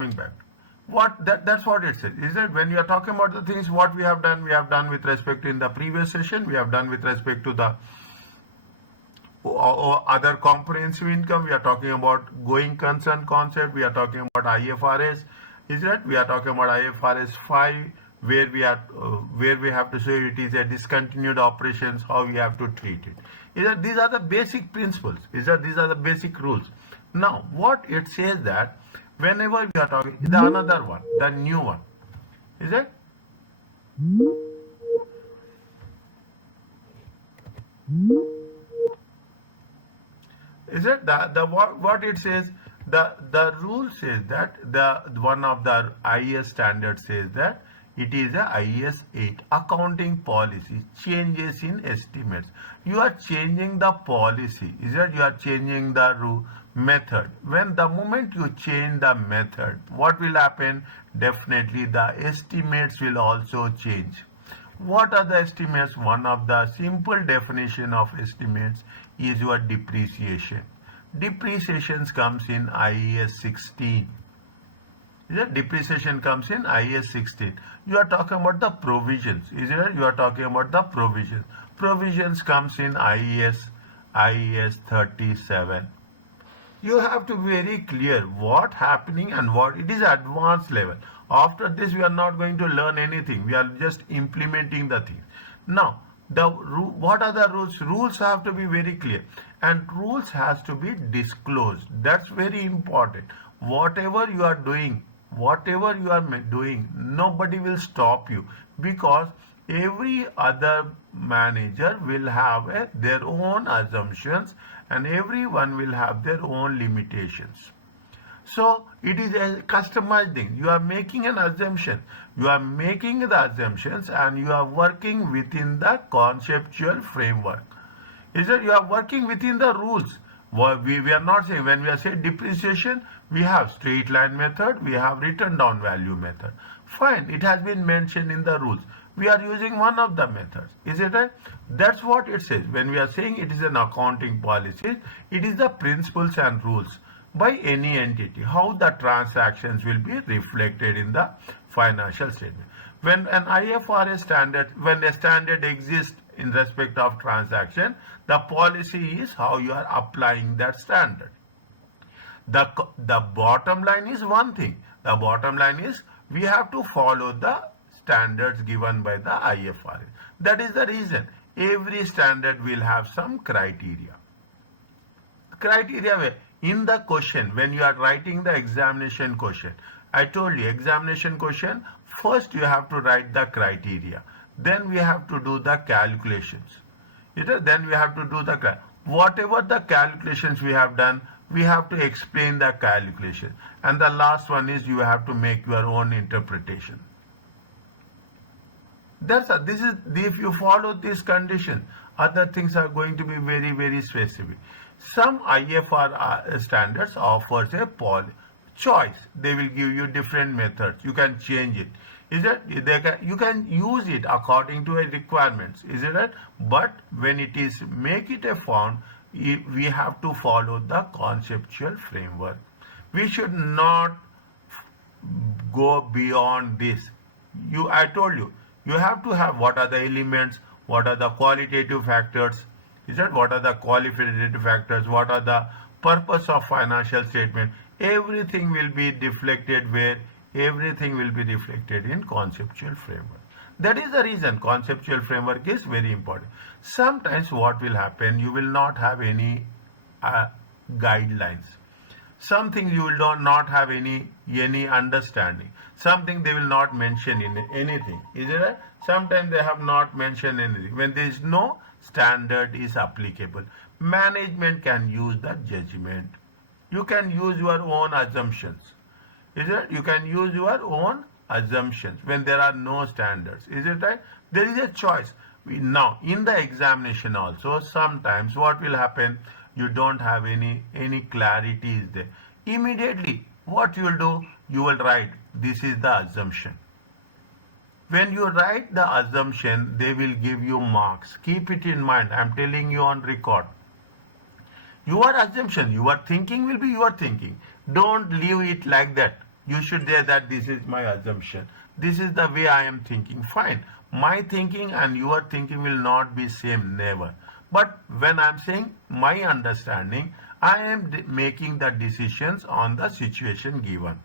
coming back. That's what it says. Is that when you are talking about the things what we have done with respect to in the previous session, we have done with respect to the other comprehensive income, we are talking about going concern concept, we are talking about IFRS, is that we are talking about IFRS 5, where we have to say it is a discontinued operations, how we have to treat it. Is that these are the basic principles, is that these are the basic rules. Now what it says that whenever we are talking, the another one, the new one, is it? Is it the what it says? The rule says that the one of the IAS standards says that it is a IAS 8 accounting policy changes in estimates. You are changing the policy. Is that you are changing the method? When the moment you change the method, what will happen? Definitely the estimates will also change. What are the estimates? One of the simple definition of estimates is your depreciation. Depreciation comes in IAS 16. Depreciation comes in IAS 16. You are talking about the provisions. Is it? You are talking about the provisions. Provisions comes in IAS 37. You have to be very clear what happening and what it is advanced level. After this, we are not going to learn anything. We are just implementing the thing. Now, what are the rules? Rules have to be very clear, and rules has to be disclosed. That's very important. Whatever you are doing, nobody will stop you, because every other manager will have their own assumptions, and everyone will have their own limitations. So it is a customized thing. You are making an assumption. You are making the assumptions and you are working within the conceptual framework. Is that you are working within the rules. We are not saying, when we are saying depreciation, we have straight line method, we have written down value method. Fine, it has been mentioned in the rules. We are using one of the methods. Is it right? That's what it says. When we are saying it is an accounting policy, it is the principles and rules by any entity, how the transactions will be reflected in the financial statement. When an IFRS standard, when a standard exists in respect of transaction, the policy is how you are applying that standard. The bottom line is one thing. The bottom line is we have to follow the standards given by the IFRS. That is the reason every standard will have some criteria. Criteria where in the question, when you are writing the examination question, I told you examination question, first you have to write the criteria. Then we have to do the calculations. Then we have to do the, whatever the calculations we have done, we have to explain the calculation. And the last one is you have to make your own interpretation. If you follow this condition, other things are going to be very, very specific. Some IFR standards offers a choice. They will give you different methods. You can change it. You can use it according to a requirements. Is it right? But when it is make it a fund, we have to follow the conceptual framework. We should not go beyond this. I told you, you have to have what are the elements, what are the qualitative factors, what are the qualitative factors, what are the purpose of financial statement. Everything will be reflected where? Everything will be reflected in conceptual framework. That is the reason conceptual framework is very important. Sometimes what will happen, you will not have any guidelines. Something you will not have any understanding. Something they will not mention in anything. Is it right? Sometimes they have not mentioned anything. When there is no standard is applicable, management can use the judgment. You can use your own assumptions. Is it? You can use your own assumptions when there are no standards. Is it right? There is a choice. Now, in the examination also, sometimes what will happen, you don't have any clarity is there. Immediately, what you will do, you will write, this is the assumption. When you write the assumption, they will give you marks. Keep it in mind. I am telling you on record. Your assumption, your thinking will be your thinking. Don't leave it like that. You should say that this is my assumption. This is the way I am thinking. Fine. My thinking and your thinking will not be same, never. But when I am saying my understanding, I am making the decisions on the situation given.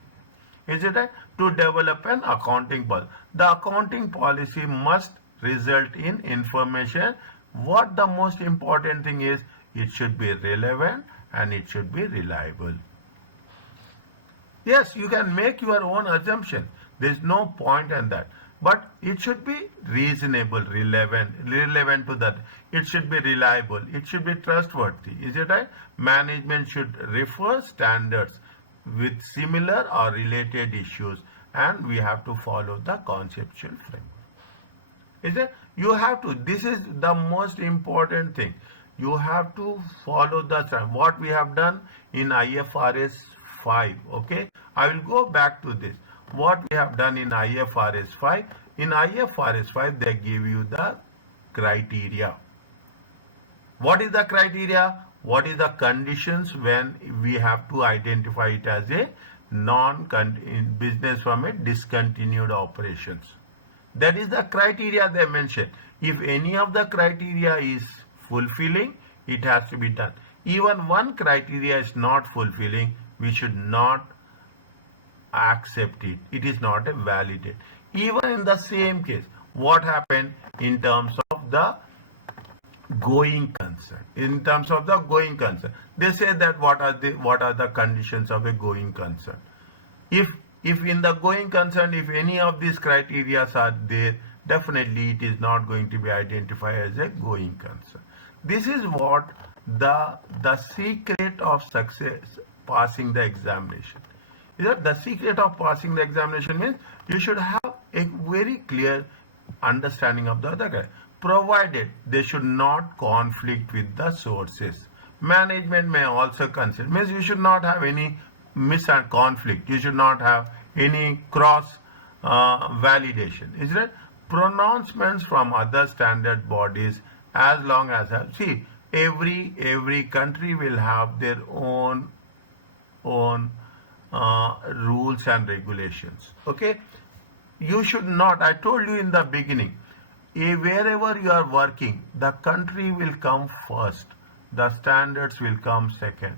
Is it right? To develop an accounting policy. The accounting policy must result in information. What the most important thing is, it should be relevant and it should be reliable. Yes, you can make your own assumption. There is no point in that. But it should be reasonable, relevant to that. It should be reliable. It should be trustworthy. Is it right? Management should refer standards with similar or related issues, and we have to follow the conceptual framework. Is it? You have to. This is the most important thing. You have to follow the what we have done in IFRS 5. Okay, I will go back to this. What we have done in IFRS 5. In IFRS 5, they give you the criteria. What is the criteria? What is the conditions when we have to identify it as a business from a discontinued operations? That is the criteria they mentioned. If any of the criteria is fulfilling, it has to be done. Even one criteria is not fulfilling, we should not accept it. It is not a valid. Even in the same case, what happened in terms of the going concern? In terms of the going concern, they say that what are the conditions of a going concern? If in the going concern, if any of these criteria are there, definitely it is not going to be identified as a going concern. This is what the secret of success passing the examination. The secret of passing the examination means you should have a very clear understanding of the other guy, provided they should not conflict with the sources. Management may also consider, means you should not have any conflict. You should not have any cross validation. Is it? Pronouncements from other standard bodies, as long as see, every country will have their own rules and regulations. Okay, you should not, I told you in the beginning, wherever you are working, the country will come first, the standards will come second.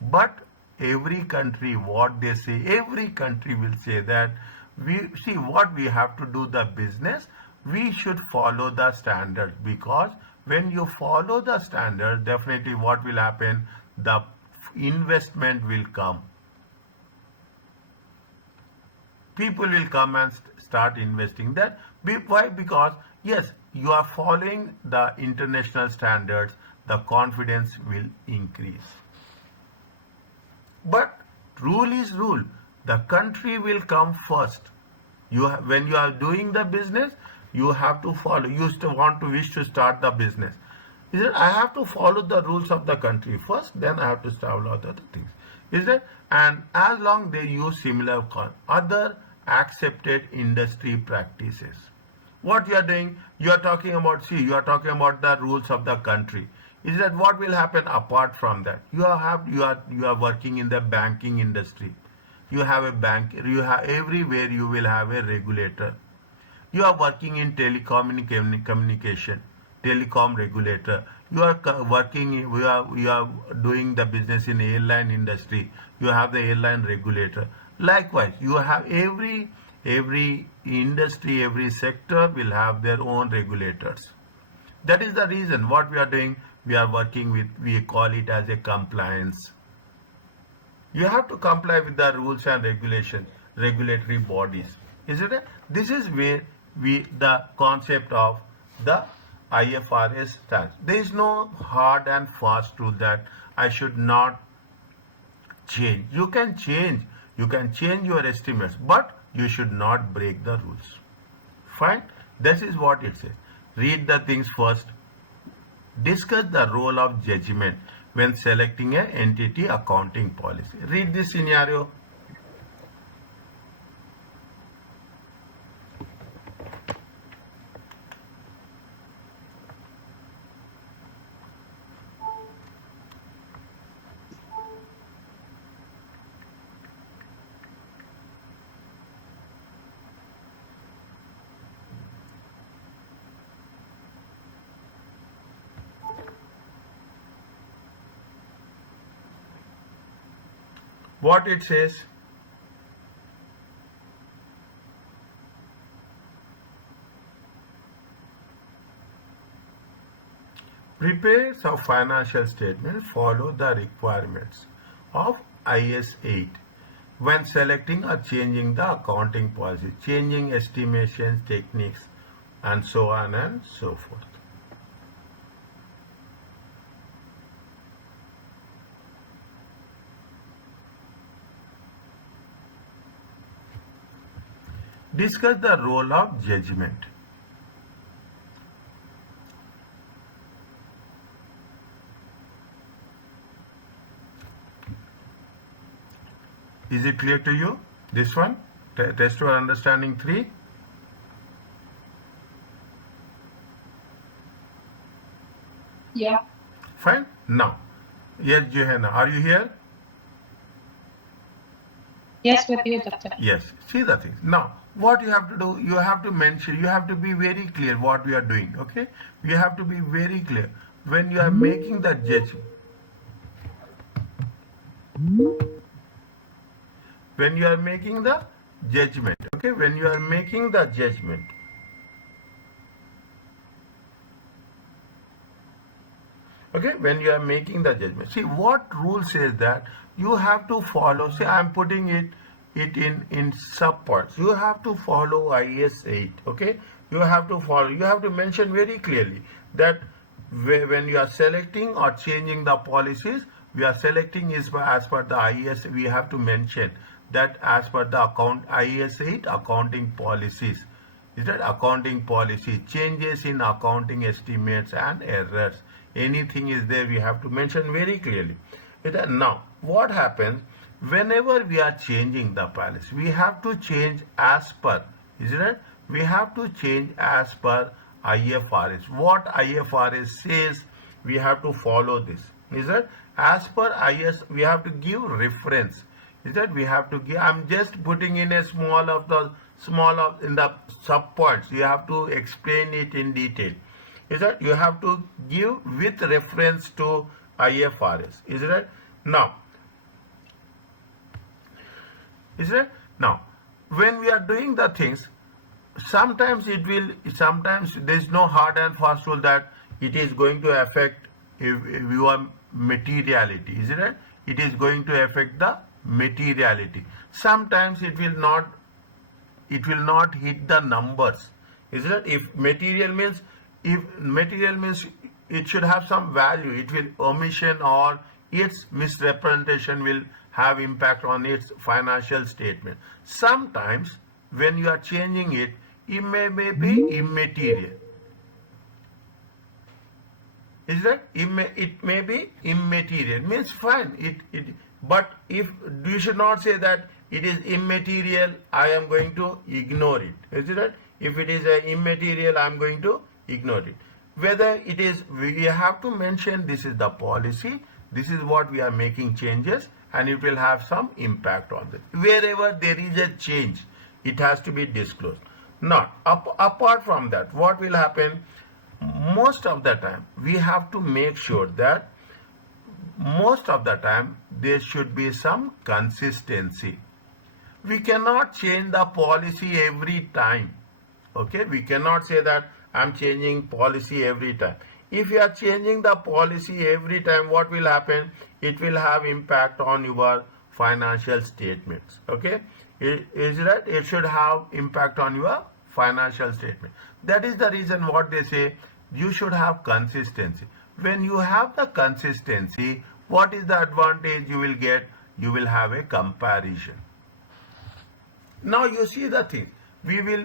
But every country, what they say, every country will say that we see what we have to do the business, we should follow the standards, because when you follow the standards, definitely what will happen, the investment will come. People will come and start investing that. Why? Because yes, you are following the international standards, the confidence will increase. But rule is rule. The country will come first. When you are doing the business, you have to follow. You wish to start the business. Is it? I have to follow the rules of the country first, then I have to start other things. Is it? And as long they use similar other accepted industry practices. What you are doing? You are talking about, you are talking about the rules of the country. Is that what will happen apart from that? You are working in the banking industry. You have a bank. You have everywhere. You will have a regulator. You are working in communication, telecom regulator. You are working. You are doing the business in airline industry. You have the airline regulator. Likewise, you have every industry, every sector will have their own regulators. That is the reason what we are doing. We are working with, we call it as a compliance. You have to comply with the rules and regulations, regulatory bodies. Is it? This is where the concept of the IFRS stands. There is no hard and fast rule that I should not change. You can change your estimates, but you should not break the rules. Fine? This is what it says. Read the things first. Discuss the role of judgment when selecting an entity accounting policy. Read this scenario. What it says? Prepare a financial statement, follow the requirements of IS 8 when selecting or changing the accounting policy, changing estimations, techniques, and so on and so forth. Discuss the role of judgment. Is it clear to you? This one? Test for understanding 3. Yeah. Fine. Now, yes, Johanna, are you here? Yes, with you, doctor. Yes. See the things. Now, what you have to do, you have to mention, you have to be very clear what we are doing. Okay? You have to be very clear when you are making the judgment. When you are making the judgment. Okay? When you are making the judgment. Okay, when you are making the judgment. See, what rule says that you have to follow. See, I am putting it in sub parts. You have to follow IS 8. Okay, you have to follow. You have to mention very clearly that when you are selecting or changing the policies, we are selecting is as per the IS. We have to mention that as per the IS 8 accounting policies. Is that accounting policy, changes in accounting estimates and errors, anything is there, we have to mention very clearly. Now, what happens whenever we are changing the policy? We have to change as per, isn't it? We have to change as per IFRS. What IFRS says, we have to follow this. Is it? As per IS, we have to give reference. Is that we have to give? I'm just putting in a small of in the sub points. You have to explain it in detail. Is that you have to give with reference to IFRS. Is that now? Is that now? When we are doing the things, sometimes it will. Sometimes there is no hard and fast rule that it is going to affect if your materiality. Is it? It is going to affect the materiality. Sometimes it will not hit the numbers. Is it? If material means it should have some value, it will omission or its misrepresentation will have impact on its financial statement. Sometimes when you are changing it, it may be immaterial. Is that it may be immaterial, means fine, but if you should not say that it is immaterial, I am going to ignore it. Is it right? If it is immaterial, I am going to ignore it. Whether it is, we have to mention this is the policy, this is what we are making changes, and it will have some impact on it. Wherever there is a change, it has to be disclosed. Not apart from that, what will happen? Most of the time, we have to make sure that most of the time there should be some consistency. We cannot change the policy every time. Okay, we cannot say that I'm changing policy every time. If you are changing the policy every time, what will happen? It will have impact on your financial statements. Okay, is that it should have impact on your financial statement. That is the reason what they say you should have consistency. When you have the consistency, what is the advantage you will get? You will have a comparison. Now you see the thing. I will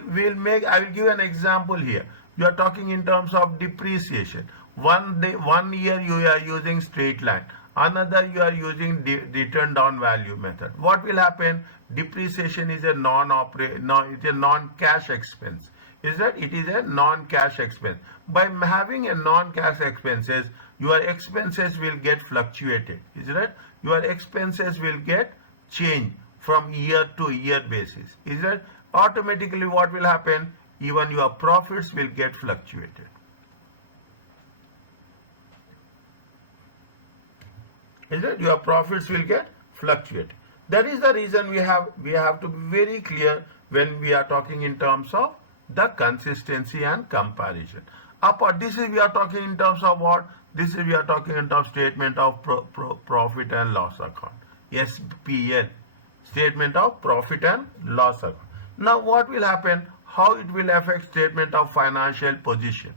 give an example here. You are talking in terms of depreciation. One year you are using straight line. Another you are using return down value method. What will happen? Depreciation is a non-cash expense. Is that it is a non-cash expense. By having a non-cash expenses, your expenses will get fluctuated. Is that your expenses will get changed from year to year basis. Is that automatically what will happen? Even your profits will get fluctuated. Is that your profits will get fluctuated. That is the reason we have to be very clear when we are talking in terms of the consistency and comparison. This is we are talking in terms of what? This is we are talking in terms of statement of profit and loss account. SPL, statement of profit and loss account. Now what will happen? How it will affect statement of financial position?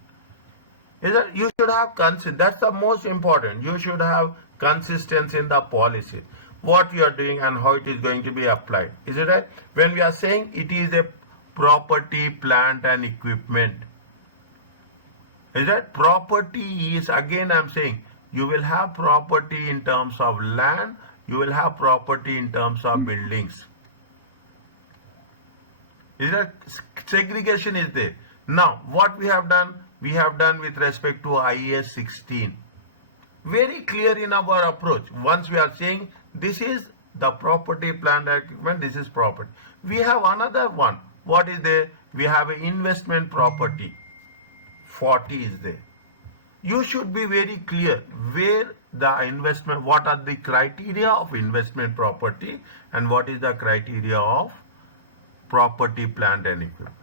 Is that you should have consistency. That's the most important. You should have consistency in the policy. What you are doing and how it is going to be applied. Is it right? When we are saying it is a property, plant and equipment. Is that property is, again I am saying, you will have property in terms of land, you will have property in terms of buildings. Is that segregation is there? Now, what we have done with respect to IAS 16. Very clear in our approach. Once we are saying this is the property, plant, equipment, this is property. We have another one. What is there? We have an investment property. 40 is there. You should be very clear where the investment, what are the criteria of investment property and what is the criteria of property, plant and equipment.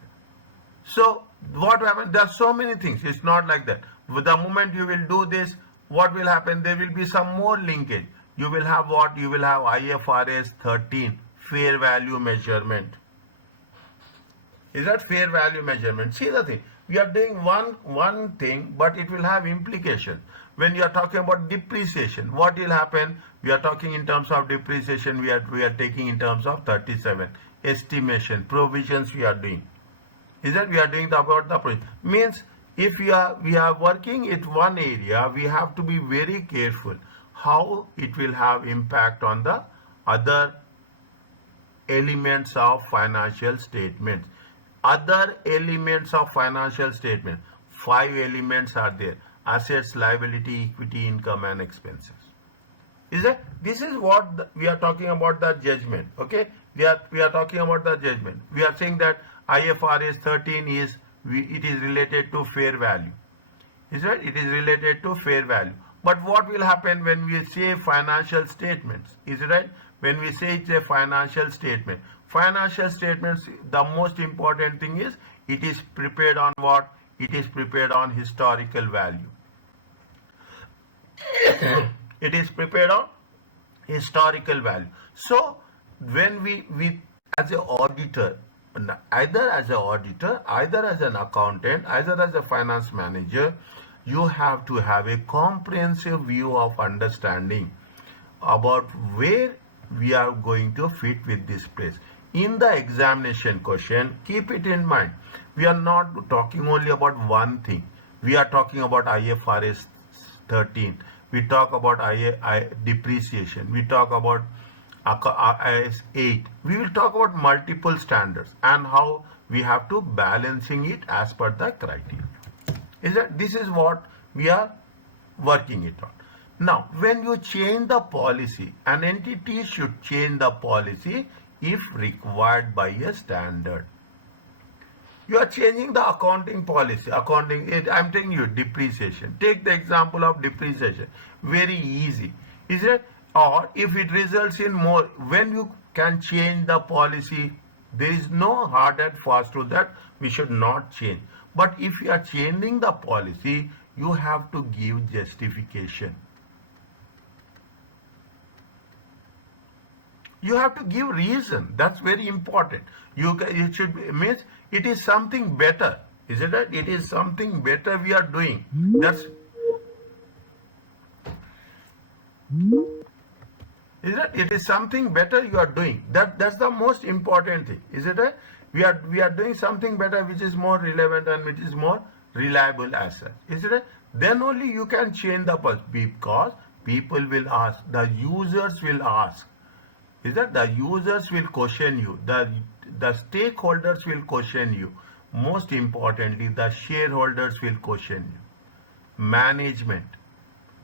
So what happens? There are so many things. It's not like that. The moment you will do this, what will happen? There will be some more linkage. You will have what? You will have IFRS 13, fair value measurement. Is that fair value measurement? See the thing. We are doing one thing, but it will have implications. When you are talking about depreciation, what will happen? We are talking in terms of depreciation. We are taking in terms of 37 estimation provisions. We are doing. Is that we are doing about the provision? Means if we are working in one area, we have to be very careful how it will have impact on the other elements of financial statements. Other elements of financial statement. 5 elements are there. Assets, liability, equity, income and expenses. Is that this is what we are talking about the judgment. Okay, we are talking about the judgment. We are saying that IFRS 13 is it is related to fair value. Is right? It is related to fair value. But what will happen when we say financial statements? Is it right? When we say it's a financial statement. Financial statements, the most important thing is it is prepared on what? It is prepared on historical value. It is prepared on historical value. So when we as an auditor, either as an auditor, either as an accountant, either as a finance manager, you have to have a comprehensive view of understanding about where we are going to fit with this place. In the examination question, keep it in mind, we are not talking only about one thing. We are talking about IFRS 13. We talk about depreciation. We talk about IAS 8. We will talk about multiple standards and how we have to balancing it as per the criteria. This is what we are working it on. Now, when you change the policy, an entity should change the policy if required by a standard. You are changing the accounting policy. I'm telling you, depreciation. Take the example of depreciation. Very easy. Is it? Or if it results in more, when you can change the policy, there is no hard and fast rule that we should not change. But if you are changing the policy, you have to give justification. You have to give reason. That's very important. It should be, means it is something better. Is it right? It is something better we are doing. That's is it? It is something better you are doing. That's the most important thing. Is it right? We are doing something better which is more relevant and which is more reliable as such. Is it right? Then only you can change the policy, because people will ask, the users will ask. Is that the users will question you, the stakeholders will question you, most importantly the shareholders will question you, management,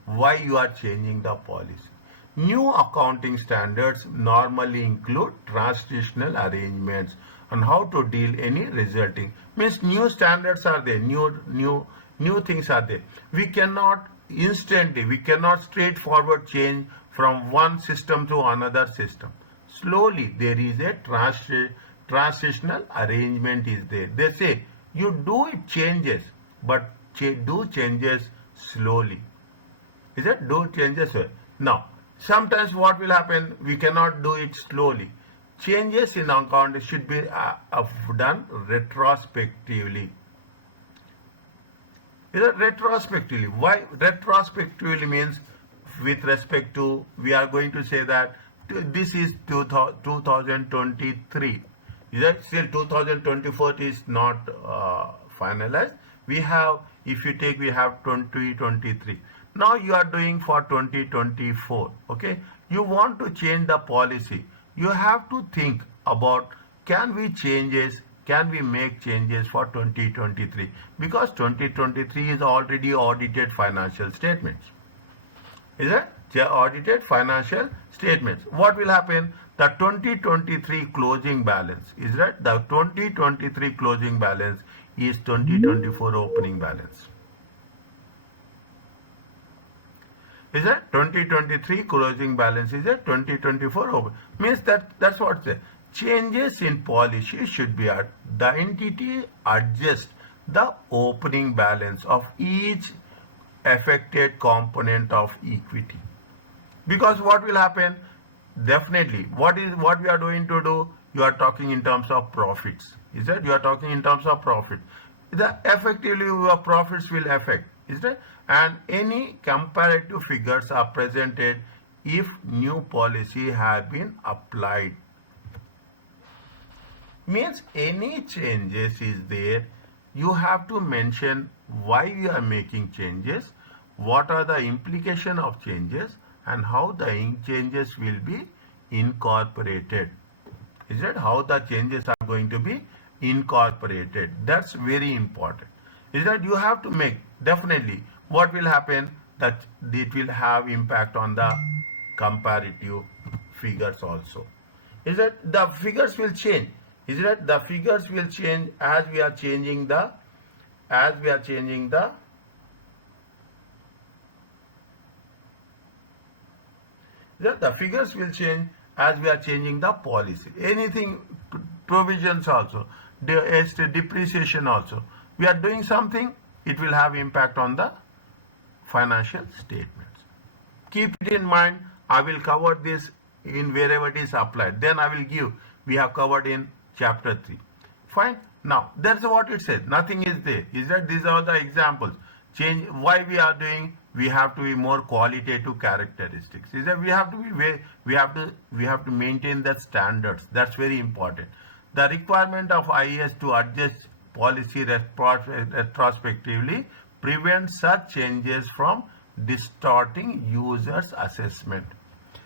why you are changing the policy. New accounting standards normally include transitional arrangements on how to deal any resulting, means new standards are there, new things are there. We cannot instantly, we cannot straightforward change from one system to another system. slowly. There is a transitional arrangement is there. They say you do it changes, but do changes slowly. Is it? Do changes well. Now, sometimes what will happen? We cannot do it slowly. Changes in account should be done retrospectively. Is it retrospectively? Why retrospectively means with respect to, we are going to say that this is 2023. Is that still 2024 is not finalized? We have, if you take, we have 2023. Now you are doing for 2024. Okay, you want to change the policy. You have to think about, can we make changes for 2023, because 2023 is already audited financial statements. Is it? Audited financial statements. What will happen? The 2023 closing balance, is that the 2023 closing balance is 2024 opening balance. Is that 2023 closing balance is a 2024 open? Means that's what the changes in policy should be at the entity adjust the opening balance of each affected component of equity. Because what will happen? Definitely, what we are going to do? You are talking in terms of profits. Is that you are talking in terms of profit? Effectively, your profits will affect. Is that? And any comparative figures are presented if new policy have been applied. Means any changes is there, you have to mention why you are making changes, what are the implication of changes, and how the changes will be incorporated. Is that how the changes are going to be incorporated? That's very important. Is that you have to make, definitely what will happen, that it will have impact on the comparative figures also. Is that the figures will change? Is that the figures will change as we are changing the the figures will change as we are changing the policy. Anything, provisions also, depreciation also. We are doing something, it will have impact on the financial statements. Keep it in mind. I will cover this in wherever it is applied. Then I will give, we have covered in chapter 3. Fine. Now, that's what it says. Nothing is there. Is that these are the examples. Change, why we are doing, we have to be more qualitative characteristics. Is that we have to be we have to maintain the standards. That's very important. The requirement of IAS to adjust policy retrospectively prevents such changes from distorting users' assessment.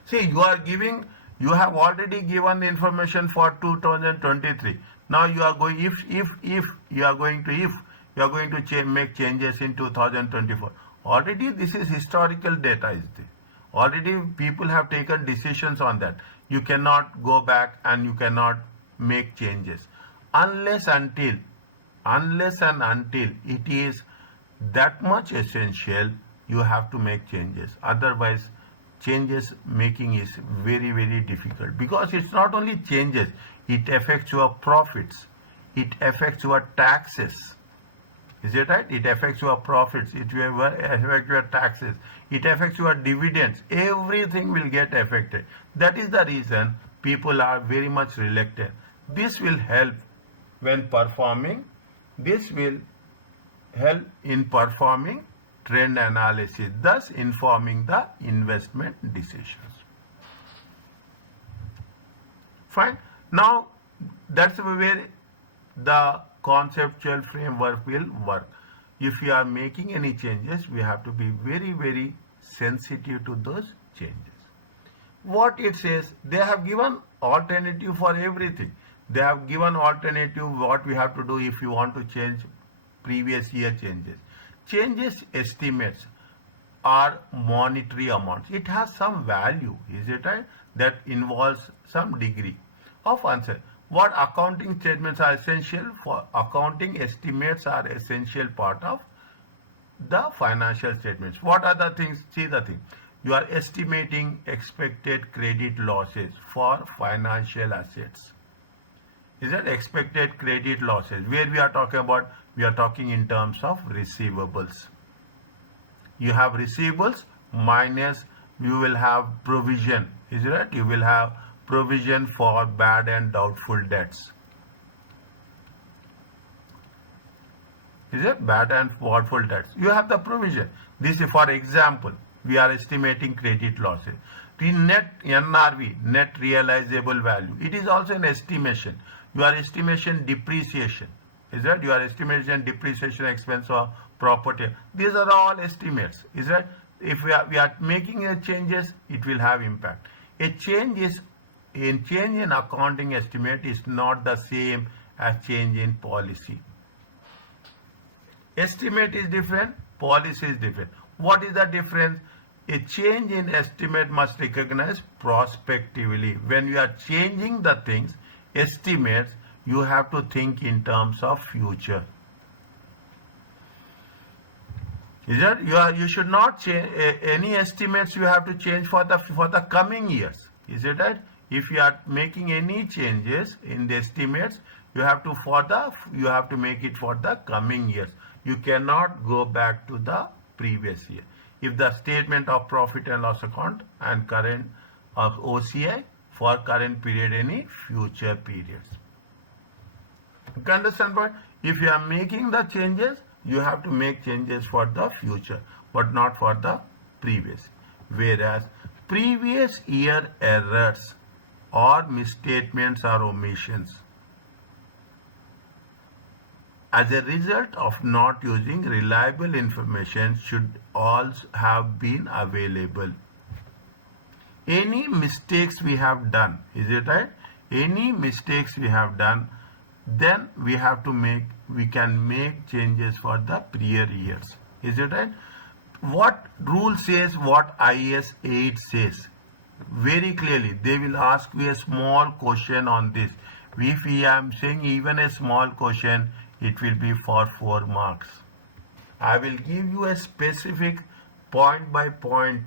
See, you have already given the information for 2023. Now you are going, if you are going to make changes in 2024. Already this is historical data is there. Already people have taken decisions on that. You cannot go back and you cannot make changes unless and until it is that much essential. You have to make changes. Otherwise, changes making is very, very difficult, because it's not only changes, it affects your profits, it affects your taxes. Is it right? It affects your profits, it will affect your taxes, it affects your dividends. Everything will get affected. That is the reason people are very much reluctant. This will help when performing, this will help in performing trend analysis, thus informing the investment decisions. Fine. Now, that's where the conceptual framework will work. If we are making any changes, we have to be very, very sensitive to those changes. What it says, they have given alternative for everything. They have given alternative what we have to do if you want to change previous year changes. Changes estimates are monetary amounts. It has some value, is it right? That involves some degree of answer. What accounting statements are essential for? Accounting estimates are essential part of the financial statements. What are the things? See the thing. You are estimating expected credit losses for financial assets. Is that expected credit losses? Where we are talking about, we are talking in terms of receivables. You have receivables minus you will have provision. Is it right? You will have provision for bad and doubtful debts. Is it bad and doubtful debts? You have the provision. This is, for example, we are estimating credit losses. The net NRV, net realizable value, it is also an estimation. Your estimation depreciation. Is that your estimation depreciation expense of property? These are all estimates. Is that if we are making a changes, it will have impact. A change in accounting estimate is not the same as change in policy. Estimate is different, policy is different. What is the difference? A change in estimate must recognize prospectively. When you are changing the things, estimates, you have to think in terms of future. Is that you should not change any estimates. You have to change for the coming years. Is it right? If you are making any changes in the estimates, you have to make it for the coming years. You cannot go back to the previous year. If the statement of profit and loss account and current of OCI for current period, any future periods. You can understand point? If you are making the changes, you have to make changes for the future, but not for the previous. Whereas previous year errors or misstatements or omissions as a result of not using reliable information should also have been available. Any mistakes we have done, is it right? Any mistakes we have done, then we can make changes for the prior years. Is it right? What rule says, what IS 8 says? Very clearly, they will ask you a small question on this. If I am saying even a small question, it will be for 4 marks. I will give you a specific point by point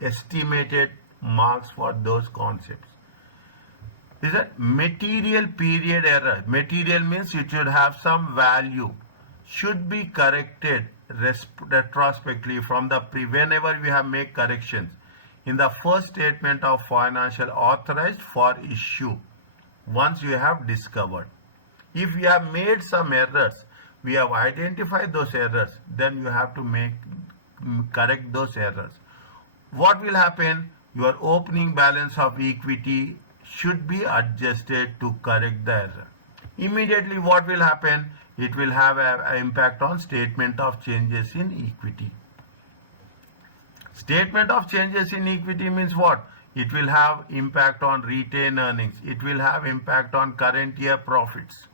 estimated marks for those concepts. Is that material period error? Material means it should have some value, should be corrected retrospectively from the whenever we have made corrections in the first statement of financial authorized for issue. Once you have discovered, if we have made some errors, we have identified those errors, then you have to correct those errors. What will happen? Your opening balance of equity should be adjusted to correct the error. Immediately what will happen? It will have an impact on statement of changes in equity. Statement of changes in equity means what? It will have impact on retained earnings. It will have impact on current year profits.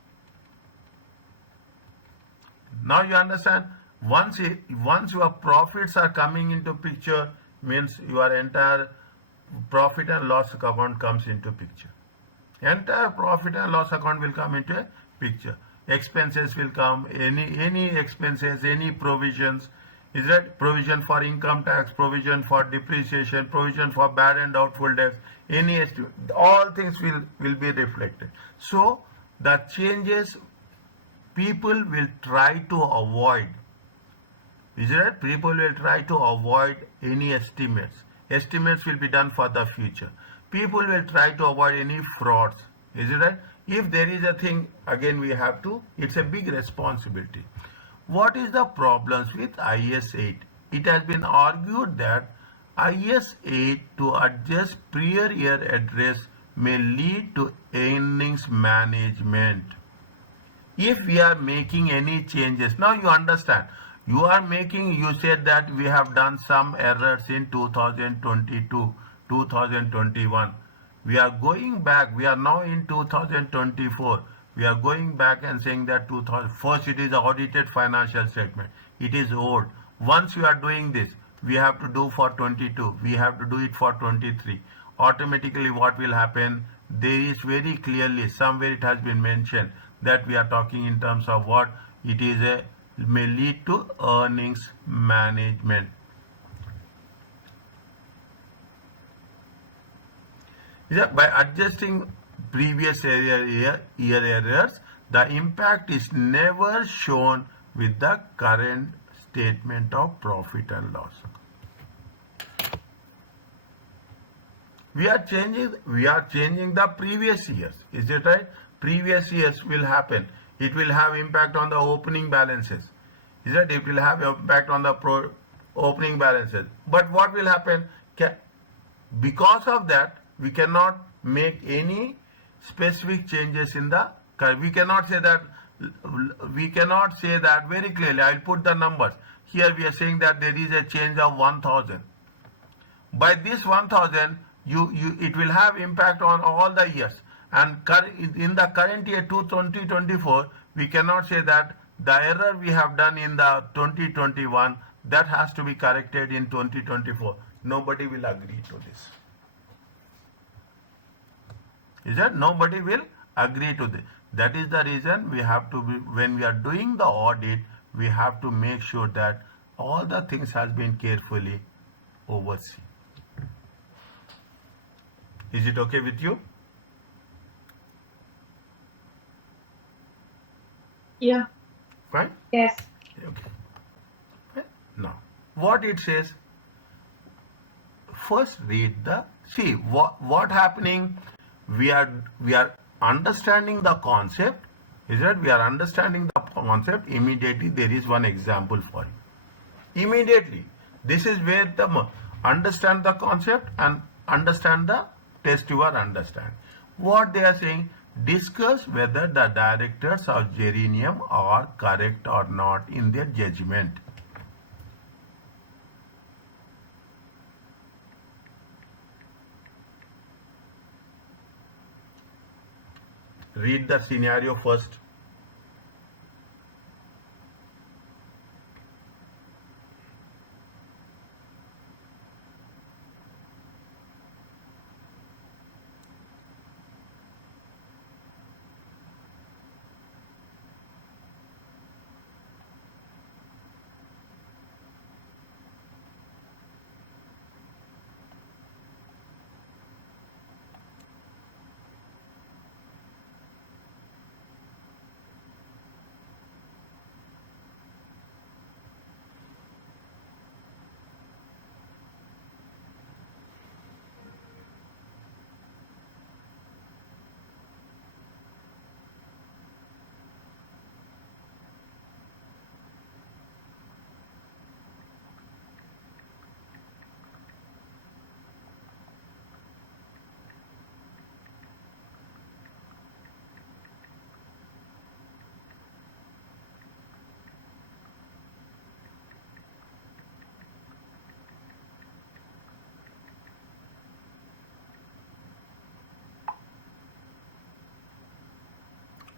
Now you understand, once your profits are coming into picture, means your entire profit and loss account comes into picture. Entire profit and loss account will come into a picture. Expenses will come, any expenses, any provisions. Is that provision for income tax, provision for depreciation, provision for bad and doubtful debts, any estimate, all things will be reflected. So the changes people will try to avoid. Is it right? People will try to avoid any estimates. Estimates will be done for the future. People will try to avoid any frauds. Is it right? If there is a thing, again we have to, it's a big responsibility. What is the problems with IS 8? It has been argued that IS 8 to adjust prior year address may lead to earnings management. If we are making any changes, now you understand, you said that we have done some errors in 2022, 2021. We are going back, we are now in 2024. We are going back and saying that first it is audited financial statement. It is old. Once we are doing this, we have to do for 22. We have to do it for 23. Automatically what will happen? There is very clearly, somewhere it has been mentioned that we are talking in terms of what? It may lead to earnings management. Yeah, by adjusting previous year errors, the impact is never shown with the current statement of profit and loss. We are changing the previous years. Is it right? Previous years will happen. It will have impact on the opening balances. Is it? It will have impact on the opening balances. But what will happen? Because of that, we cannot make any specific changes in the curve. We cannot say that very clearly. I'll put the numbers. Here we are saying that there is a change of 1000. By this 1000, it will have impact on all the years. And in the current year 2024, we cannot say that the error we have done in the 2021, that has to be corrected in 2024. Nobody will agree to this. Is that? Nobody will agree to this. That is the reason we have to be, when we are doing the audit, we have to make sure that all the things has been carefully overseen. Is it okay with you? Yeah. Fine? Yes. Okay. Fine. Now, what it says, first read the, see what happening, we are understanding the concept. Is that we are understanding the concept? Immediately there is one example for you. Immediately, this is where the understand the concept and understand the test your understand. What they are saying, discuss whether the directors of geranium are correct or not in their judgment. Read the scenario first.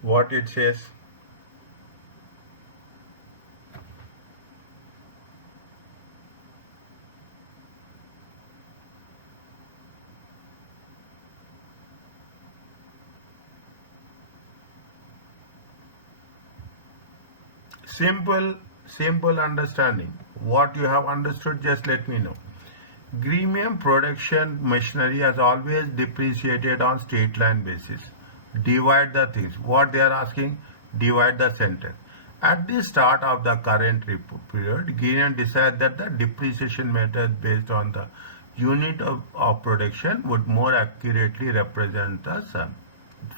What it says. Simple understanding. What you have understood, just let me know. Gremium production machinery has always depreciated on straight line basis. Divide the things. What they are asking, divide the sentence. At the start of the current period, Gremium decided that the depreciation method based on the unit of production would more accurately represent the sum.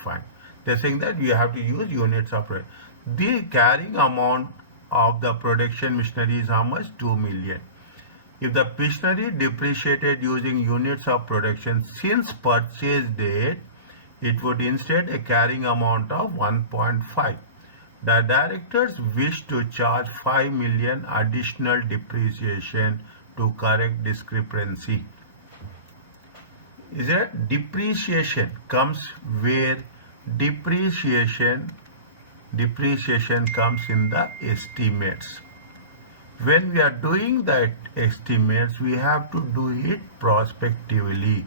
Fine. They're saying that you have to use units of production. The carrying amount of the production machinery is how much? 2 million. If the machinery depreciated using units of production since purchase date, it would instead a carrying amount of 1.5. The directors wish to charge 5 million additional depreciation to correct discrepancy. Is it? Depreciation comes where depreciation comes in the estimates. When we are doing that estimates, we have to do it prospectively,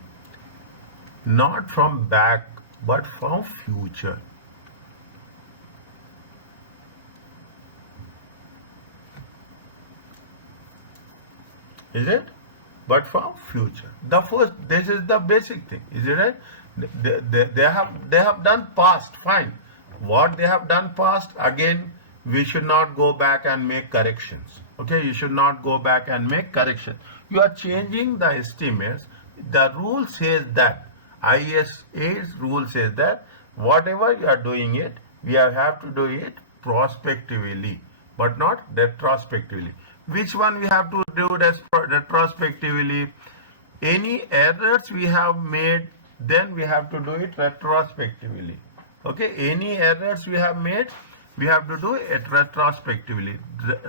not from back but from future. Is it? but from future. The first, this is the basic thing, is it right? They have done past, fine. What they have done past, again, we should not go back and make corrections. Okay, you should not go back and make corrections. You are changing the estimates. The rule says that, ISA's rule says that whatever you are doing it, we have to do it prospectively, but not retrospectively. Which one we have to do retrospectively? Any errors we have made, then we have to do it retrospectively. Okay, any errors we have made, we have to do it retrospectively.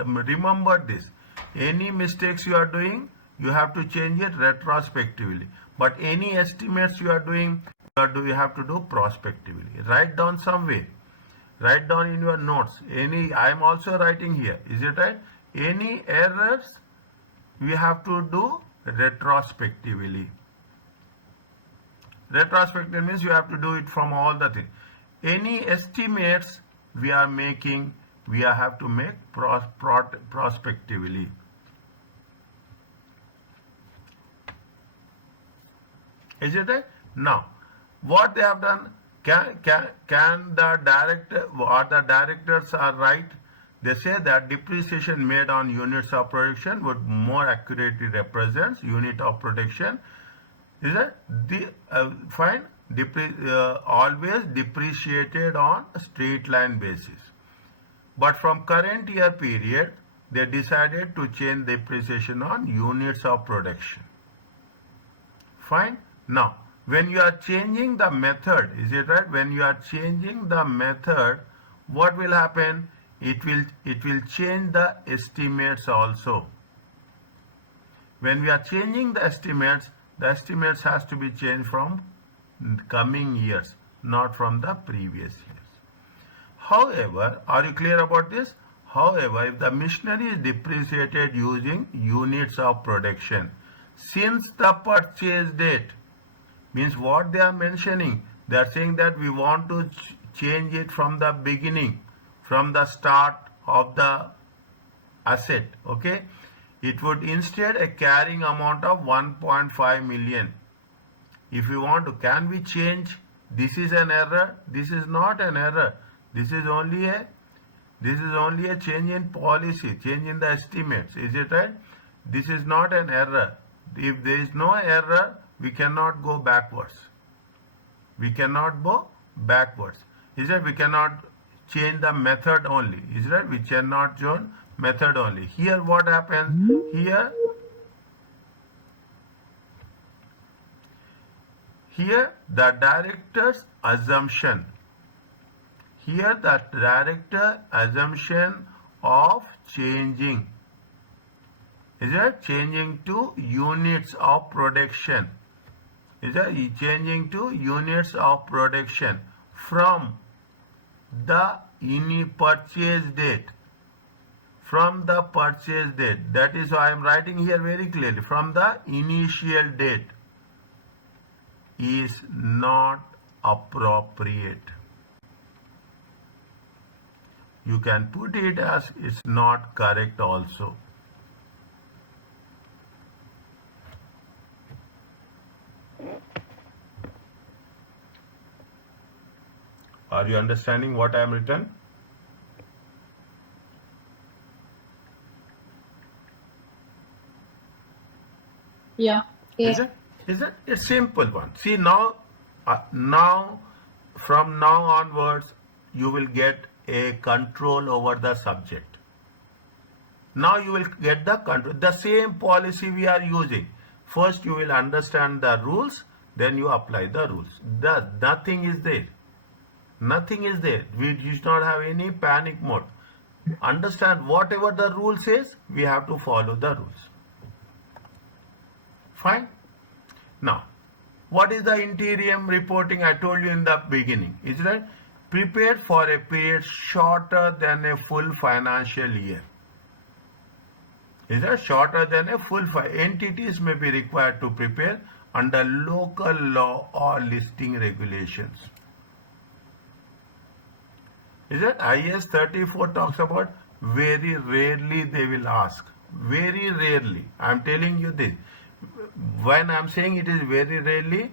Remember this. Any mistakes you are doing, you have to change it retrospectively. But any estimates you are doing, you have to do prospectively. Write down some way. Write down in your notes. I am also writing here. Is it right? Any errors we have to do retrospectively. Retrospective means you have to do it from all the things. Any estimates we are making, we have to make prospectively. Is it right? Now, what they have done, can the director or the directors are right? They say that depreciation made on units of production would more accurately represents unit of production. Is that fine? Always depreciated on a straight line basis. But from current year period, they decided to change depreciation on units of production. Fine. Now, when you are changing the method, is it right? When you are changing the method, what will happen? It will change the estimates also. When we are changing the estimates has to be changed from coming years, not from the previous years. However, are you clear about this? However, if the machinery is depreciated using units of production, since the purchase date, means what they are mentioning, they are saying that we want to change it from the beginning, from the start of the asset. Okay, it would instead a carrying amount of 1.5 million. If you want to, can we change? This is an error. This is not an error. This is only a change in policy, change in the estimates. Is it right? This is not an error. If there is no error, we cannot go backwards. We cannot go backwards. Is it? We cannot change the method only. Is it right? We cannot change method only. Here what happens? Here the director's assumption. Here the director assumption of changing. Is it? Changing to units of production. Is it? Changing to units of production from the purchase date. From the purchase date. That is why I am writing here very clearly. From the initial date is not appropriate. You can put it as it's not correct also. Are you understanding what I am written? Yeah. Is it? It's simple one. See now, from now onwards, you will get a control over the subject. Now you will get the control. The same policy we are using. First you will understand the rules, then you apply the rules. Nothing is there. Nothing is there. We should not have any panic mode. Understand whatever the rule says, we have to follow the rules. Fine. Now, what is the interim reporting? I told you in the beginning. Is that prepared for a period shorter than a full financial year? Is that shorter than a full entities may be required to prepare under local law or listing regulations. Is that IS 34 talks about very rarely they will ask. Very rarely. I am telling you this. When I'm saying it is very rarely,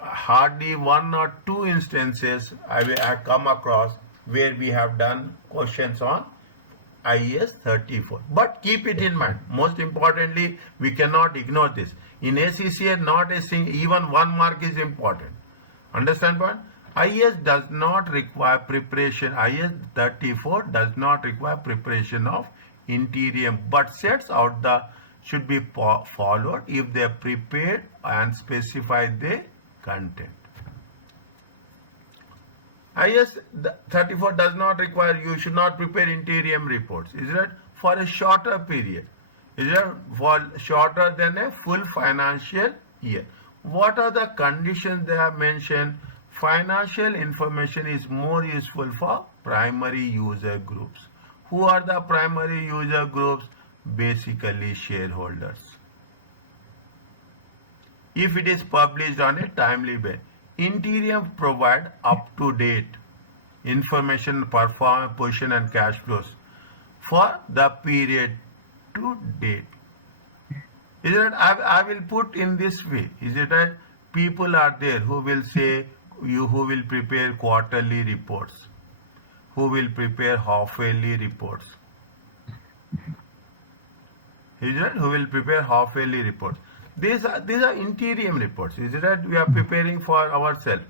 hardly one or two instances I come across where we have done questions on IAS 34. But keep it in mind. Most importantly, we cannot ignore this. In ACCA, not a single, even 1 mark is important. Understand point? IAS does not require preparation. IAS 34 does not require preparation of interior, but sets out the should be followed if they are prepared and specify the content. IAS 34 does not require, you should not prepare interim reports. Is it for a shorter period? Is it for shorter than a full financial year? What are the conditions they have mentioned? Financial information is more useful for primary user groups. Who are the primary user groups? Basically shareholders. If it is published on a timely basis. Interior provide up-to-date information, performance, position and cash flows for the period to date. Is it? I will put in this way. Is it right? People are there who will say who will prepare quarterly reports, who will prepare half-yearly reports. Is it? Who will prepare half-yearly reports. These are interim reports. Is it that we are preparing for ourselves?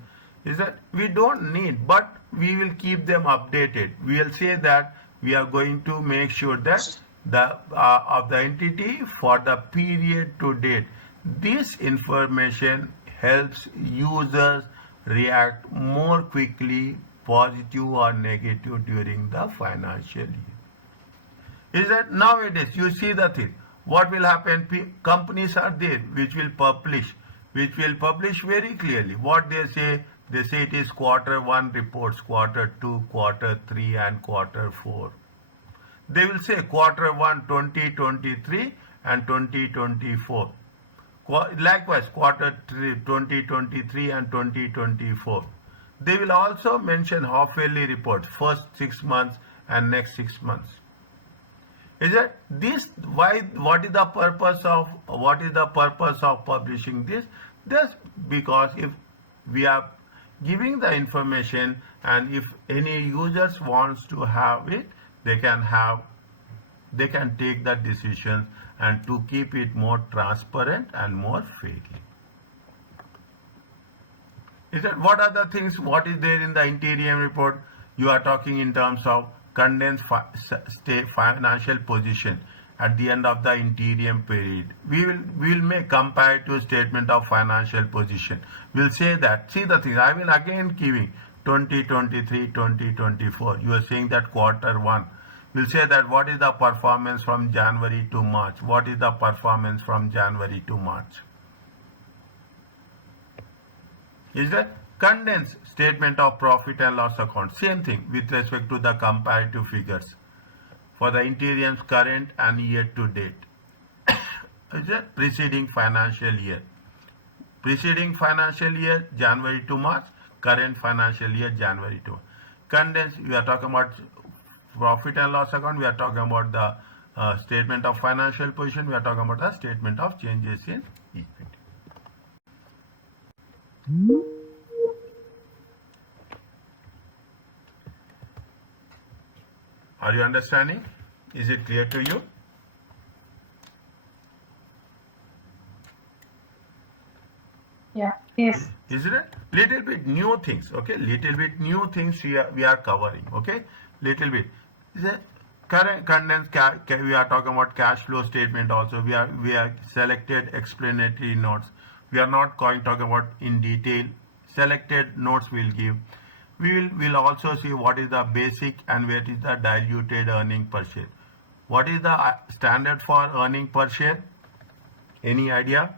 Is that we don't need, but we will keep them updated. We will say that we are going to make sure that the of the entity for the period to date. This information helps users react more quickly, positive or negative during the financial year. Is that nowadays you see the thing. What will happen? Companies are there which will publish very clearly. What they say it is Q1 reports, Q2, Q3 and Q4. They will say Q1 2023 and 2024. Likewise, Q3 2023 and 2024. They will also mention half-yearly reports, first 6 months and next 6 months. Is that this? Why? What is the purpose of publishing this? Just because if we are giving the information, and if any users wants to have it, they can take the decision and to keep it more transparent and more fairly. Is that what are the things? What is there in the interim report? You are talking in terms of condensed financial position at the end of the interim period. We will make comparative statement of financial position. We'll say that, see the thing, I will again giving 2023, 2024. You are saying that Q1. We'll say that what is the performance from January to March? What is the performance from January to March? Is that condensed statement of profit and loss account? Same thing with respect to the comparative figures for the interims current and year to date. Is that preceding financial year? Preceding financial year January to March, current financial year January to March. Condensed, we are talking about profit and loss account, we are talking about the statement of financial position, we are talking about the statement of changes in equity. Are you understanding? Is it clear to you? Yeah. Yes. Is it a little bit new things? Okay, little bit new things we are covering. Okay, little bit. Is it current condensed? We are talking about cash flow statement also. We are selected explanatory notes. We are not going to talk about in detail. Selected notes we'll give. We'll also see what is the basic and what is the diluted earning per share. What is the standard for earning per share? Any idea?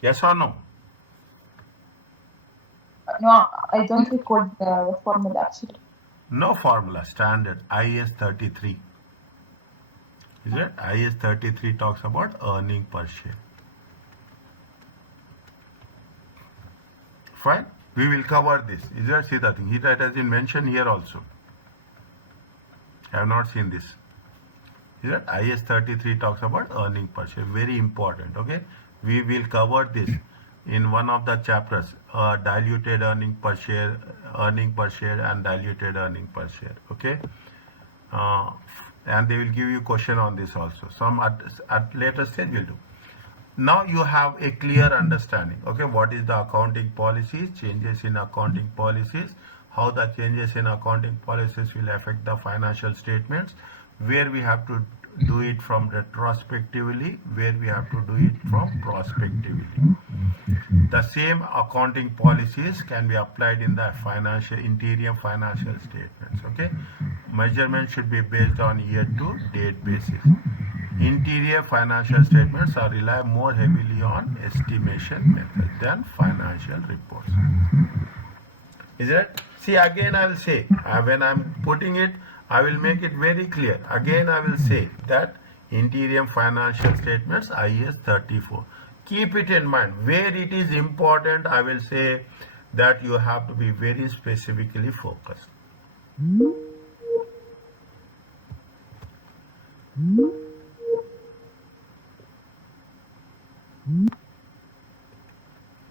Yes or no? No, I don't recall the formula actually. No formula. Standard IAS 33. Is it? IAS 33 talks about earning per share. Fine. We will cover this. Is that see the thing? It has been mentioned here also. I have not seen this. Is that IS 33 talks about earning per share. Very important. Okay. We will cover this in one of the chapters. Diluted earning per share, and diluted earning per share. Okay. And they will give you question on this also. Some at later stage will do. Now you have a clear understanding. Okay, what is the accounting policies, changes in accounting policies, how the changes in accounting policies will affect the financial statements, where we have to do it from retrospectively, where we have to do it from prospectively. The same accounting policies can be applied in the interim financial statements. Okay, measurement should be based on year to date basis. Interior financial statements are rely more heavily on estimation method than financial reports. Is it? See, again I will say, when I am putting it, I will make it very clear. Again I will say that interim financial statements IS 34. Keep it in mind. Where it is important, I will say that you have to be very specifically focused.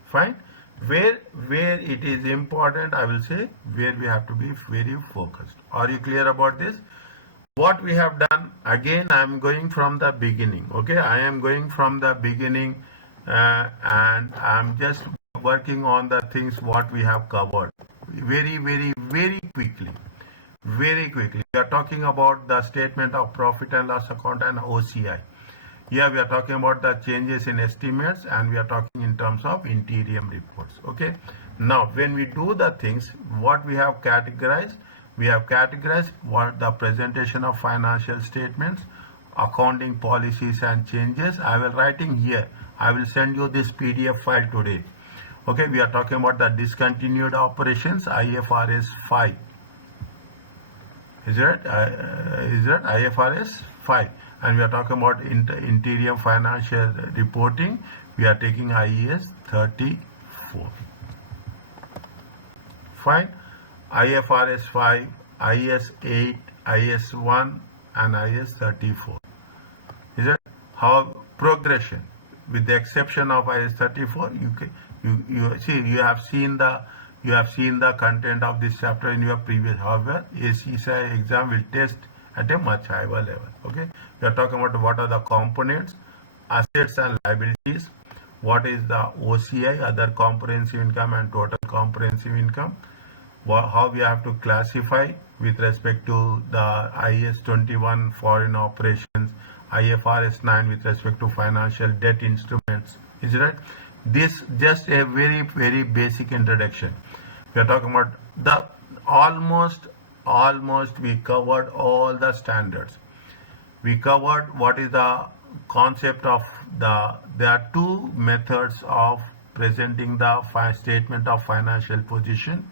Fine. Where it is important, I will say where we have to be very focused. Are you clear about this? What we have done, again I am going from the beginning. Okay, I am going from the beginning and I am just working on the things what we have covered very quickly. Very quickly. We are talking about the statement of profit and loss account and OCI. Here we are talking about the changes in estimates and we are talking in terms of interim reports. Okay. Now, when we do the things, what we have categorized, what the presentation of financial statements, accounting policies and changes. I will writing here. I will send you this PDF file today. Okay. We are talking about the discontinued operations, IFRS 5. Is that IFRS 5? And we are talking about interim financial reporting. We are taking IAS 34. Fine. IFRS 5, IAS 8, IAS 1, and IAS 34. Is it how progression? With the exception of IAS 34, you see you have seen the content of this chapter in your previous. However, ACCA exam will test at a much higher level. Okay, we are talking about what are the components, assets and liabilities, what is the OCI, other comprehensive income and total comprehensive income, how we have to classify with respect to the IAS 21 foreign operations, IFRS 9 with respect to financial debt instruments. Is it right? This just a very basic introduction. We are talking about the almost we covered all the standards. We covered what is the concept of there are two methods of presenting the statement of financial position.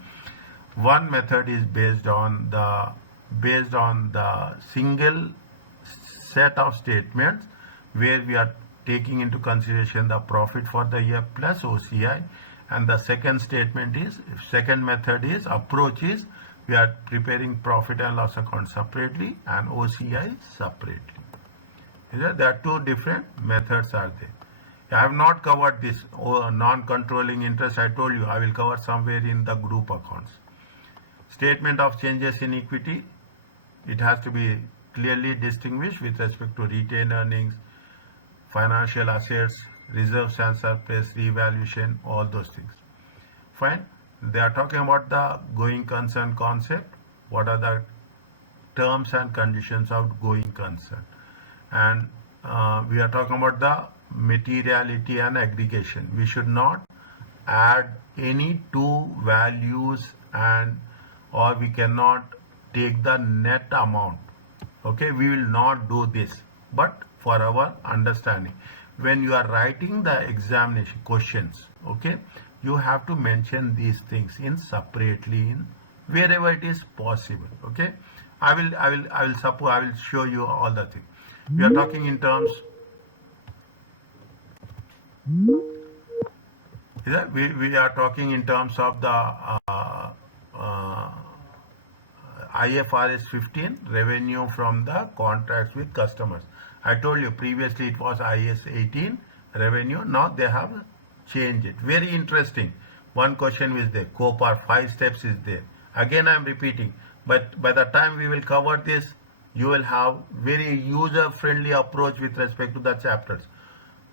One method is based on the single set of statements where we are taking into consideration the profit for the year plus OCI, and the second approach is we are preparing profit and loss account separately and OCI separately. There are two different methods are there. I have not covered this non-controlling interest. I told you I will cover somewhere in the group accounts. Statement of changes in equity, it has to be clearly distinguished with respect to retained earnings, financial assets, reserves and surplus, revaluation, all those things. Fine. They are talking about the going concern concept. What are the terms and conditions of going concern? And we are talking about the materiality and aggregation. We should not add any two values or we cannot take the net amount. Okay, we will not do this, but for our understanding, when you are writing the examination questions, okay, you have to mention these things separately in wherever it is possible. Okay, I will show you all the things. We are talking in terms. We are talking in terms of the uh, IFRS 15, revenue from the contracts with customers. I told you previously it was IS 18 revenue. Now they have changed it. Very interesting. One question is there. COPAR 5 steps is there. Again I am repeating. But by the time we will cover this, you will have very user friendly approach with respect to the chapters.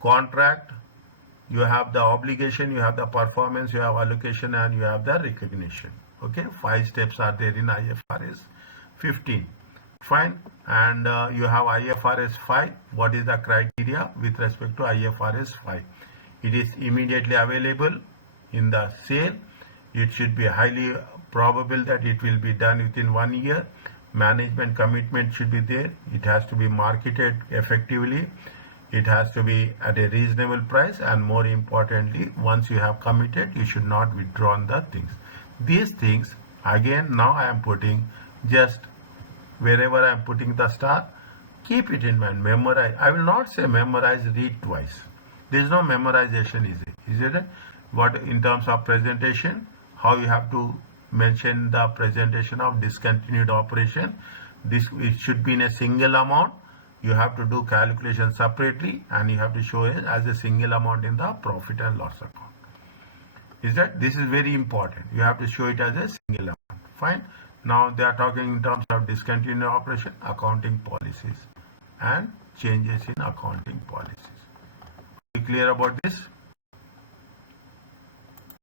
Contract, you have the obligation, you have the performance, you have allocation, and you have the recognition. Okay, 5 steps are there in IFRS 15. Fine. And you have IFRS 5. What is the criteria with respect to IFRS 5? It is immediately available in the sale. It should be highly probable that it will be done within 1 year. Management commitment should be there. It has to be marketed effectively. It has to be at a reasonable price, and more importantly, once you have committed, you should not withdraw the things. These things, again, now I am putting just wherever I am putting the star, keep it in mind, memorize. I will not say memorize, read twice. There is no memorization, is it? What in terms of presentation, how you have to mention the presentation of discontinued operation. It should be in a single amount. You have to do calculation separately, and you have to show it as a single amount in the profit and loss account. This is very important. You have to show it as a single amount. Fine. Now they are talking in terms of discontinued operation, accounting policies, and changes in accounting policies. Are you clear about this?